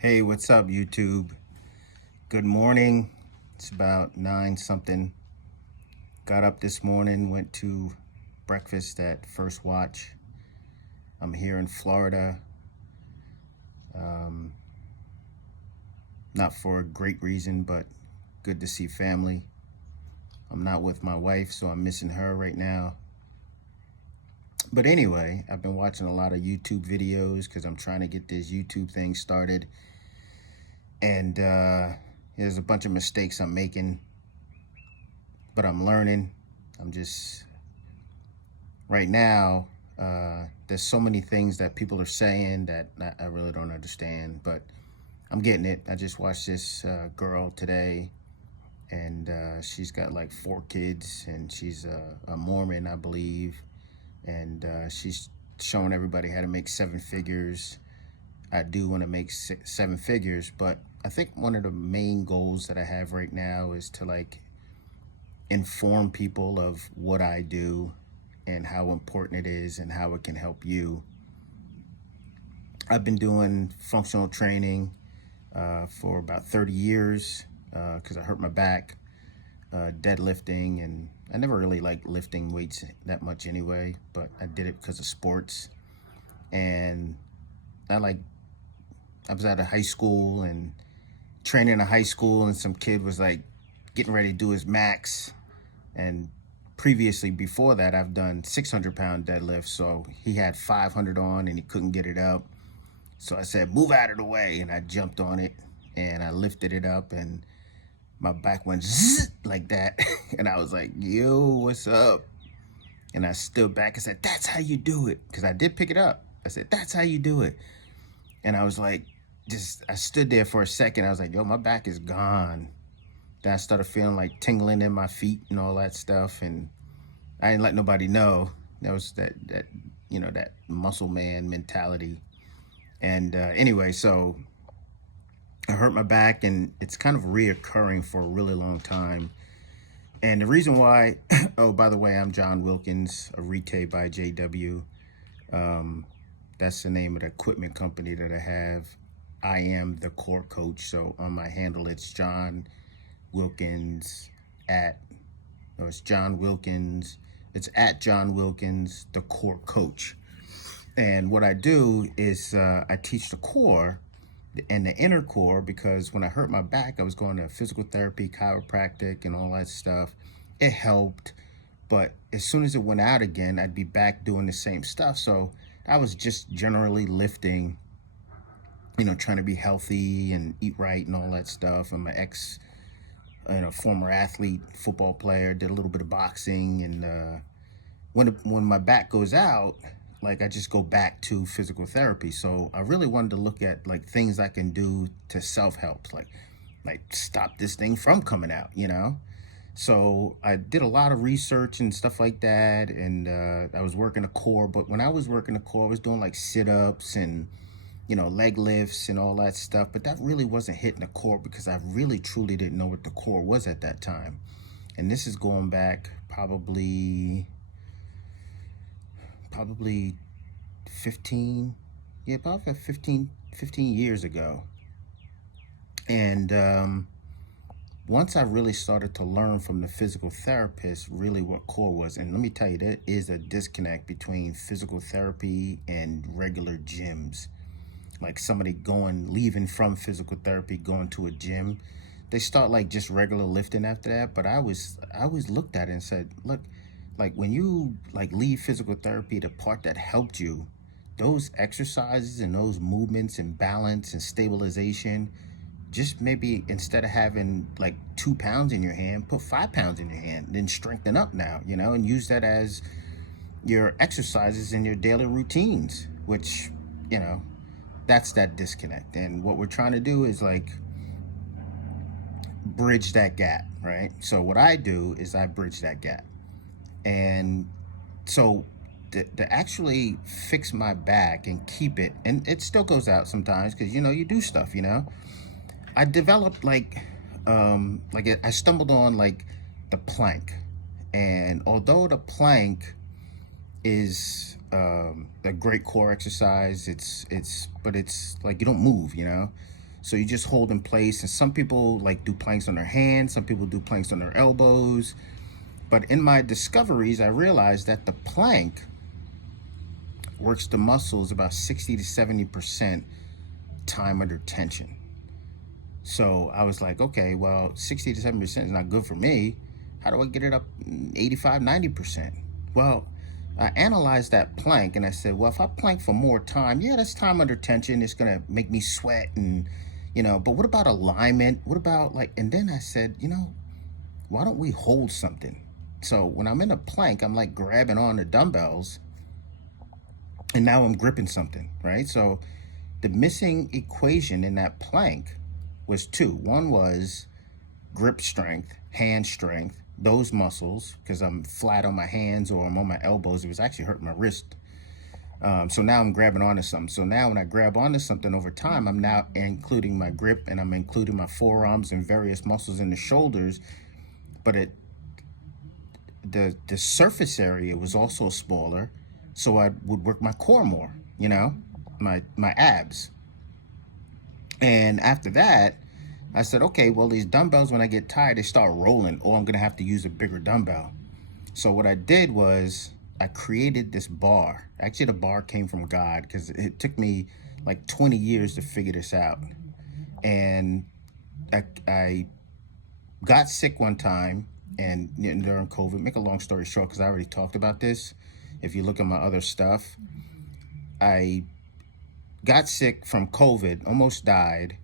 Hey, what's up, YouTube? Good morning. It's about 9 something. Got up this morning, went to breakfast at First Watch. I'm here in Florida. Um, Not for a great reason, but good to see family. I'm not with my wife, so I'm missing her right now. But anyway, I've been watching a lot of YouTube videos because I'm trying to get this YouTube thing started. And there's a bunch of mistakes I'm making, but I'm learning. I'm just right now, there's so many things that people are saying that I really don't understand, but I'm getting it. I just watched this girl today, and she's got like 4 kids, and she's a Mormon, I believe, and she's showing everybody how to make 7 figures. I do want to make 7 figures, but I think one of the main goals that I have right now is to like inform people of what I do and how important it is and how it can help you. I've been doing functional training for about 30 years because I hurt my back deadlifting, and I never really liked lifting weights that much anyway, but I did it because of sports. And I was at a high school and training in a high school, and some kid was like getting ready to do his max, and previously before that I've done 600-pound deadlifts, so he had 500 on and he couldn't get it up. So I said, move out of the way, and I jumped on it and I lifted it up, and my back went zzz, like that. And I was like, yo, what's up? And I stood back and said, that's how you do it, because I did pick it up. I said, that's how you do it. And I was like, I stood there for a second. I was like, yo, my back is gone. Then I started feeling like tingling in my feet and all that stuff, and I didn't let nobody know. That was that that muscle man mentality. And anyway, so I hurt my back, and it's kind of reoccurring for a really long time. And the reason why, oh, by the way, I'm John Wilkins, a Retail by JW. That's the name of the equipment company that I have. I am the core coach. So on my handle, it's John Wilkins it's John Wilkins. It's at John Wilkins, the core coach. And what I do is I teach the core and the inner core, because when I hurt my back, I was going to physical therapy, chiropractic, and all that stuff. It helped, but as soon as it went out again, I'd be back doing the same stuff. So I was just generally lifting, trying to be healthy and eat right and all that stuff. And my former athlete, football player, did a little bit of boxing, and when my back goes out, like I just go back to physical therapy. So I really wanted to look at like things I can do to self-help, like stop this thing from coming out, So I did a lot of research and stuff like that, and I was working the core. But when I was working the core, I was doing like sit-ups and leg lifts and all that stuff. But that really wasn't hitting the core, because I really truly didn't know what the core was at that time. And this is going back probably 15, about 15 years ago. And once I really started to learn from the physical therapist really what core was, and let me tell you, there is a disconnect between physical therapy and regular gyms. Like somebody leaving from physical therapy, going to a gym, they start like just regular lifting after that. But I always looked at it and said, look, like when you like leave physical therapy, the part that helped you, those exercises and those movements and balance and stabilization, just maybe instead of having like 2 pounds in your hand, put 5 pounds in your hand, then strengthen up now, and use that as your exercises in your daily routines, which, that's that disconnect. And what we're trying to do is like bridge that gap, right? So what I do is I bridge that gap. And so to actually fix my back and keep it, and it still goes out sometimes because you do stuff. I developed I stumbled on like the plank, and although the plank is a great core exercise, but it's like you don't move. So you just hold in place. And some people like do planks on their hands. Some people do planks on their elbows. But in my discoveries, I realized that the plank works the muscles about 60 to 70% time under tension. So I was like, okay, well, 60 to 70% is not good for me. How do I get it up 85, 90%? Well, I analyzed that plank and I said, well, if I plank for more time, yeah, that's time under tension. It's going to make me sweat and, but what about alignment? What about and then I said, why don't we hold something? So when I'm in a plank, I'm like grabbing on the dumbbells and now I'm gripping something, right? So the missing equation in that plank was two. One was grip strength, hand strength, those muscles, because I'm flat on my hands or I'm on my elbows. It was actually hurting my wrist. So now I'm grabbing onto something. So now when I grab onto something over time, I'm now including my grip and I'm including my forearms and various muscles in the shoulders. But the surface area was also smaller, so I would work my core more, my abs. And after that, I said, okay, well, these dumbbells, when I get tired, they start rolling, or I'm going to have to use a bigger dumbbell. So what I did was I created this bar. Actually, the bar came from God because it took me like 20 years to figure this out. And I got sick one time and during COVID, make a long story short, because I already talked about this. If you look at my other stuff, I got sick from COVID, almost died.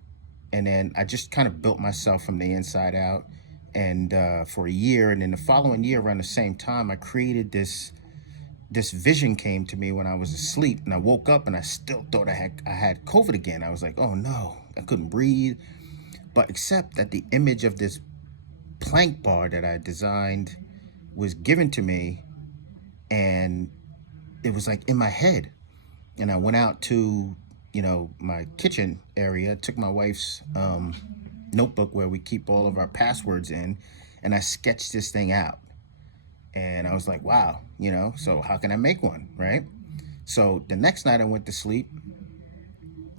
And then I just kind of built myself from the inside out. And for a year, and then the following year around the same time, I created this vision came to me when I was asleep, and I woke up and I still thought I had COVID again. I was like, oh no, I couldn't breathe. But except that the image of this plank bar that I designed was given to me, and it was like in my head. And I went out to my kitchen area, took my wife's notebook where we keep all of our passwords in, and I sketched this thing out. And I was like, wow, so how can I make one, right? So the next night I went to sleep,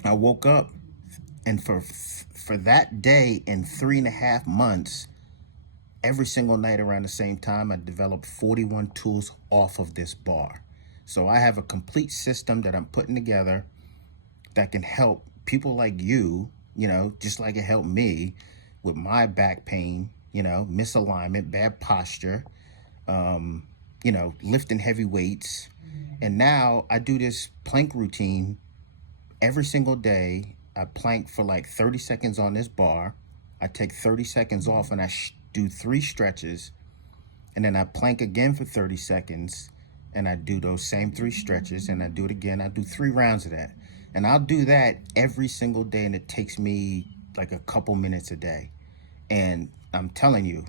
I woke up, and for that day and 3.5 months, every single night around the same time, I developed 41 tools off of this bar. So I have a complete system that I'm putting together that can help people like you, just like it helped me with my back pain, misalignment, bad posture, lifting heavy weights. And now I do this plank routine every single day. I plank for like 30 seconds on this bar. I take 30 seconds off and I do 3 stretches. And then I plank again for 30 seconds. And I do those same 3 stretches, and I do it again. I do 3 rounds of that. And I'll do that every single day, and it takes me like a couple minutes a day. And I'm telling you,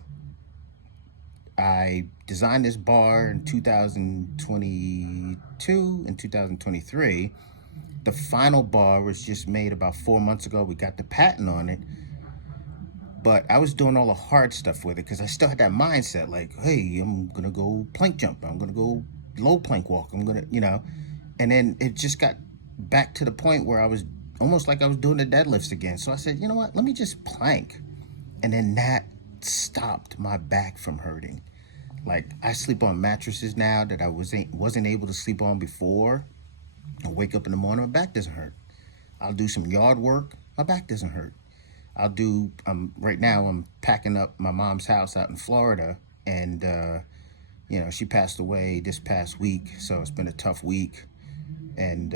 I designed this bar in 2022 and 2023. The final bar was just made about 4 months ago. We got the patent on it. But I was doing all the hard stuff with it because I still had that mindset like, hey, I'm going to go plank jump. I'm going to go low plank walk. I'm going to, and then it just got back to the point where I was almost like I was doing the deadlifts again. So I said, you know what, let me just plank. And then that stopped my back from hurting. Like I sleep on mattresses now that I wasn't able to sleep on before. I wake up in the morning, my back doesn't hurt. I'll do some yard work, my back doesn't hurt. Right now I'm packing up my mom's house out in Florida, and she passed away this past week, so it's been a tough week, and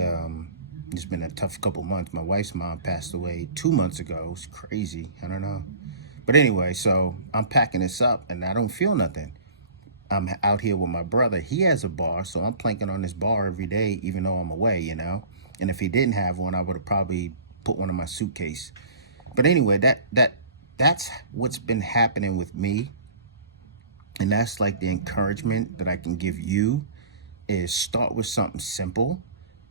it's been a tough couple months. My wife's mom passed away 2 months ago. It's crazy. I don't know. But anyway, so I'm packing this up, and I don't feel nothing. I'm out here with my brother. He has a bar, so I'm planking on this bar every day, even though I'm away, And if he didn't have one, I would have probably put one in my suitcase. But anyway, that's what's been happening with me. And that's like the encouragement that I can give you is start with something simple.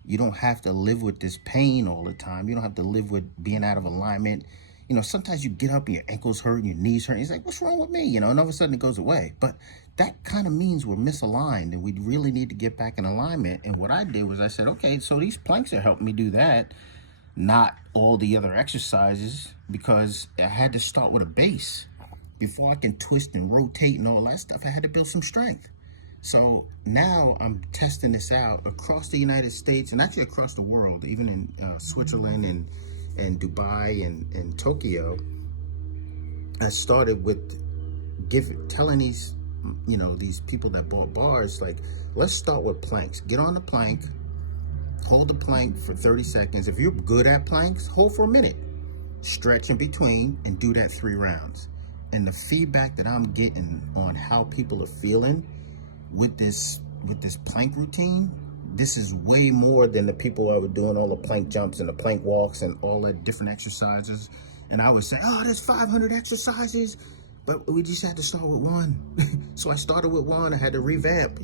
You don't have to live with this pain all the time. You don't have to live with being out of alignment. Sometimes you get up and your ankles hurt and your knees hurt. And it's like, what's wrong with me? And all of a sudden it goes away. But that kind of means we're misaligned and we really need to get back in alignment. And what I did was I said, okay, so these planks are helping me do that. not all the other exercises, because I had to start with a base. Before I can twist and rotate and all that stuff, I had to build some strength. So now I'm testing this out across the United States and actually across the world, even in Switzerland and Dubai and Tokyo. I started with telling these, these people that bought bars, like, let's start with planks. Get on the plank, hold the plank for 30 seconds. If you're good at planks, hold for a minute. Stretch in between and do that 3 rounds. And the feedback that I'm getting on how people are feeling with this plank routine, this is way more than the people I were doing all the plank jumps and the plank walks and all the different exercises. And I would say, oh, there's 500 exercises, but we just had to start with one. So I started with one. I had to revamp,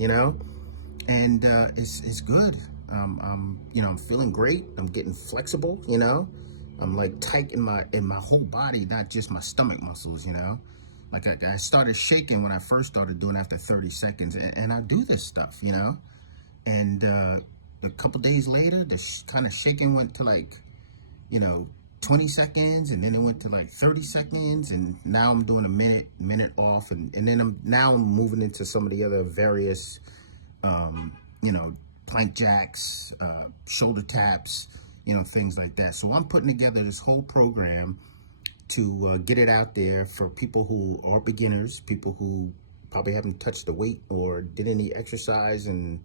and it's good. I'm feeling great. I'm getting flexible, I'm like tight in my whole body, not just my stomach muscles, Like I started shaking when I first started doing after 30 seconds, and I do this stuff, And a couple days later, the kind of shaking went to like, 20 seconds, and then it went to like 30 seconds, and now I'm doing a minute off, and then I'm moving into some of the other various, plank jacks, shoulder taps, things like that. So I'm putting together this whole program to get it out there for people who are beginners, people who probably haven't touched the weight or did any exercise in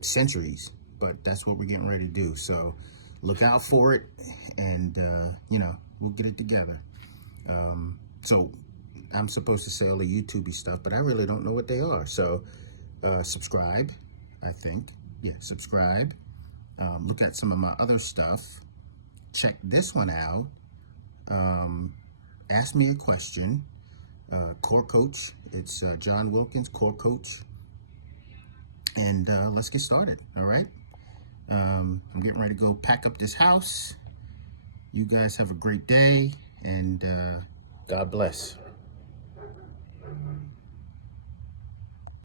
centuries, but that's what we're getting ready to do. So look out for it, and we'll get it together. So I'm supposed to say all the YouTubey stuff, but I really don't know what they are. So subscribe, I think. Yeah, subscribe. Look at some of my other stuff. Check this one out. Ask me a question. Core Coach. It's John Wilkins, Core Coach. And let's get started, all right? I'm getting ready to go pack up this house. You guys have a great day, and God bless.